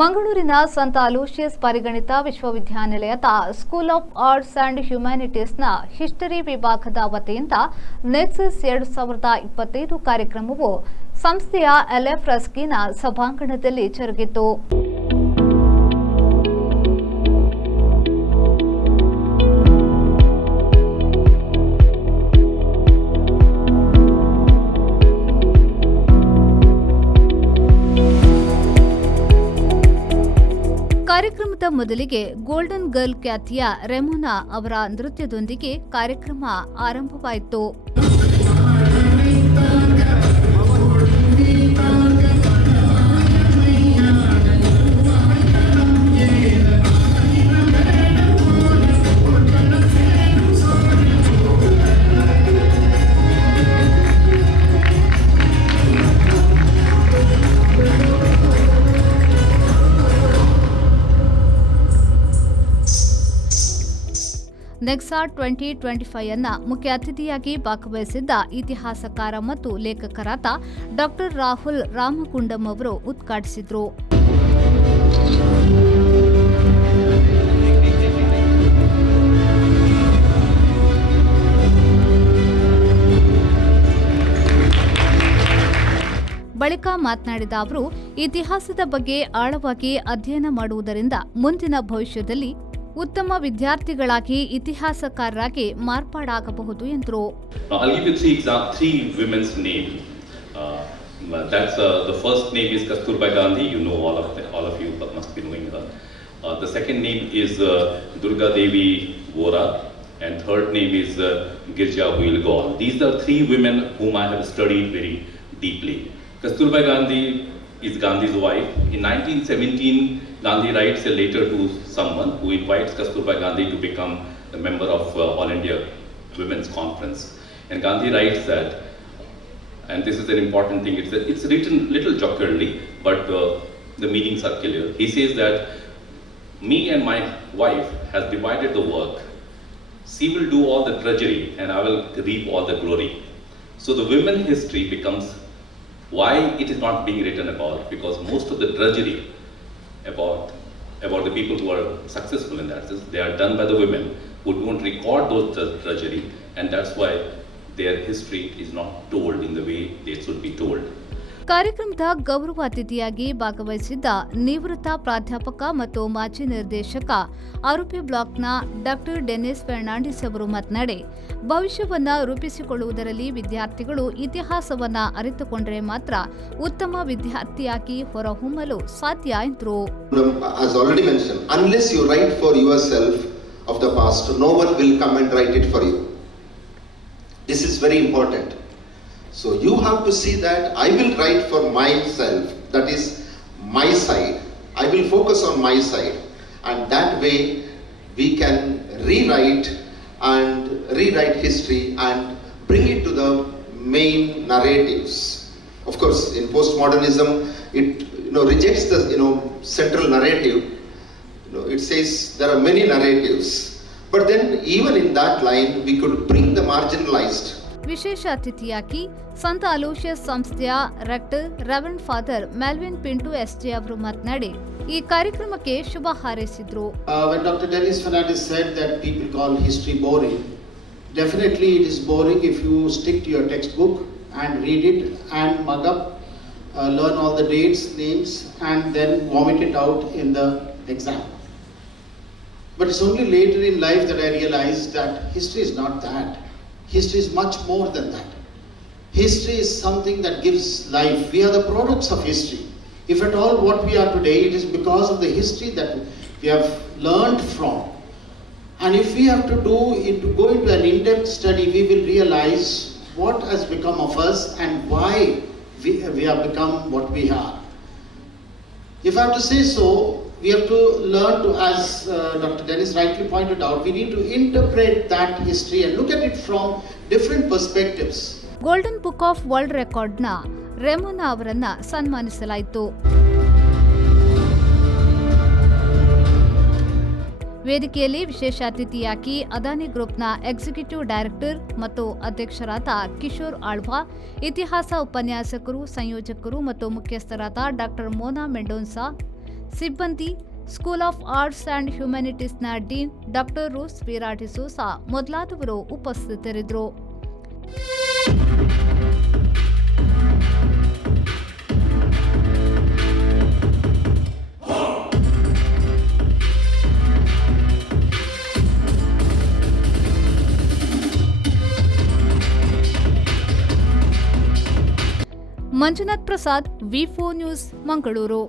ಮಂಗಳೂರಿನ ಸಂತ ಅಲೋಷಿಯಸ್ ಪರಿಗಣಿತ ವಿಶ್ವವಿದ್ಯಾನಿಲಯದ ಸ್ಕೂಲ್ ಆಫ್ ಆರ್ಟ್ಸ್ ಅಂಡ್ ಹ್ಯುಮ್ಯಾನಿಟೀಸ್ನ ಹಿಸ್ಟರಿ ವಿಭಾಗದ ವತಿಯಿಂದ ನೆಕ್ಸಸ್ 2025 ಕಾರ್ಯಕ್ರಮವು ಸಂಸ್ಥೆಯ ಎಲ್ಎಫ್ ರಸ್ಕಿನ ಸಭಾಂಗಣದಲ್ಲಿ ಜರುಗಿತು. ಕಾರ್ಯಕ್ರಮದ ಮೊದಲಿಗೆ ಗೋಲ್ಡನ್ ಗರ್ಲ್ ಖ್ಯಾತಿಯ ರೆಮೋನಾ ಅವರ ನೃತ್ಯದೊಂದಿಗೆ ಕಾರ್ಯಕ್ರಮ ಆರಂಭವಾಯಿತು. ನೆಕ್ಸಾ 2025 ಅನ್ನ ಮುಖ್ಯ ಅತಿಥಿಯಾಗಿ ಭಾಗವಹಿಸಿದ್ದ ಇತಿಹಾಸಕಾರ ಮತ್ತು ಲೇಖಕರಾದ ಡಾಕ್ಟರ್ ರಾಹುಲ್ ರಾಮಗುಂಡಂ ಅವರು ಉದ್ಘಾಟಿಸಿದರು. ಬಳಿಕ ಮಾತನಾಡಿದ ಅವರು, ಇತಿಹಾಸದ ಬಗ್ಗೆ ಆಳವಾಗಿ ಅಧ್ಯಯನ ಮಾಡುವುದರಿಂದ ಮುಂದಿನ ಭವಿಷ್ಯದಲ್ಲಿ ಉತ್ತಮ ವಿದ್ಯಾರ್ಥಿಗಳಾಗಿ ಇತಿಹಾಸಕಾರರಾಗಿ ಮಾರ್ಪಾಡಾಗಬಹುದು ಎಂದರು. I'll give you three women's names. The first name is Kasturba Gandhi. You know all of you must be knowing her. The second name is Durga Devi Vora, and third name is Girja Huilgaon. These are three women whom I have studied very deeply. Kasturba Gandhi is Gandhi's wife. In 1917, Gandhi writes a letter to someone who invites Kasturba Gandhi to become a member of All India Women's Conference. And Gandhi writes that, and this is an important thing, it's written little jocundly, but the meanings are clear. He says that, me and my wife has divided the work. She will do all the drudgery and I will reap all the glory. So the women history becomes why it is not being written about, because most of the drudgery about the people who are successful in that sense, they are done by the women who don't record those drudgery, and that's why their history is not told in the way they should be told. ಕಾರ್ಯಕ್ರಮದ ಗೌರವ ಅತಿಥಿಯಾಗಿ ಭಾಗವಹಿಸಿದ್ದ ನಿವೃತ್ತ ಪ್ರಾಧ್ಯಾಪಕ ಮತ್ತು ಮಾಜಿ ನಿರ್ದೇಶಕ ಆರೋಪಿ ಬ್ಲಾಕ್ನ ಡಾಕ್ಟರ್ ಡೆನಿಸ್ ಫರ್ನಾಂಡಿಸ್ ಅವರು ಮಾತನಾಡಿ, ಭವಿಷ್ಯವನ್ನ ರೂಪಿಸಿಕೊಳ್ಳುವುದರಲ್ಲಿ ವಿದ್ಯಾರ್ಥಿಗಳು ಇತಿಹಾಸವನ್ನ ಅರಿತುಕೊಂಡರೆ ಮಾತ್ರ ಉತ್ತಮ ವಿದ್ಯಾರ್ಥಿಯಾಗಿ ಹೊರಹೊಮ್ಮಲು ಸಾಧ್ಯ ಎಂದರು. As already mentioned, unless you write for yourself of the past, no one will come and write it for you. This is very important. So you have to see that I will write for myself, that is my side. I will focus on my side, and that way we can rewrite history and bring it to the main narratives. Of course, in postmodernism, it rejects the central narrative. It says there are many narratives, but then even in that line, we could bring the marginalized. ವಿಶೇಷ ಅತಿಥಿಯಾಗಿ ಸಂತ Aloysius ಸಂಸ್ಥೆಯ rector reverend father Melvin Pintu SJ ಅವರು ಮಾತನಾಡಿ ಈ ಕಾರ್ಯಕ್ರಮಕ್ಕೆ ಶುಭ ಹಾರೈಸಿದ್ರು. When Dr. Dennis Fernandez said that people call history boring, definitely it is boring if you stick to your textbook and read it and mug up, learn all the dates, names, and then vomit it out in the exam. But it's only later in life that I realized that history is not that. History is much more than that. History is something that gives life. We are the products of history. If at all what we are today, it is because of the history that we have learned from. And if we have to go into an in-depth study, we will realize what has become of us and why we have become what we are. If I have to say so, we have to learn to, as Dr. Dennis rightly pointed out, we need to interpret that history and look at it from different perspectives. Golden Book of World ರೆಕಾರ್ಡ್ನ ರೆಮೋನಾ ಅವರನ್ನ ಸನ್ಮಾನಿಸಲಾಯಿತು. ವೇದಿಕೆಯಲ್ಲಿ ವಿಶೇಷ ಅತಿಥಿಯಾಗಿ ಅದಾನಿ ಗ್ರೂಪ್ನ executive director ಮತ್ತು ಅಧ್ಯಕ್ಷರಾದ ಕಿಶೋರ್ ಆಳ್ವಾ, ಇತಿಹಾಸ ಉಪನ್ಯಾಸಕರು, ಸಂಯೋಜಕರು ಮತ್ತು ಮುಖ್ಯಸ್ಥರಾದ ಡಾಕ್ಟರ್ ಮೋನಾ ಮೆಂಡೋನ್ಸಾ, ಸಿಬ್ಬಂದಿ, ಸ್ಕೂಲ್ ಆಫ್ ಆರ್ಟ್ಸ್ ಆ್ಯಂಡ್ ಹ್ಯುಮ್ಯಾನಿಟೀಸ್ನ ಡೀನ್ ಡಾಕ್ಟರ್ ರೂಸ್ ವಿರಾಟಿಸೋಸಾ ಮೊದಲಾದವರು ಉಪಸ್ಥಿತರಿದ್ದರು. ಮಂಜುನಾಥ್ ಪ್ರಸಾದ್, ವಿ4 ನ್ಯೂಸ್, ಮಂಗಳೂರು.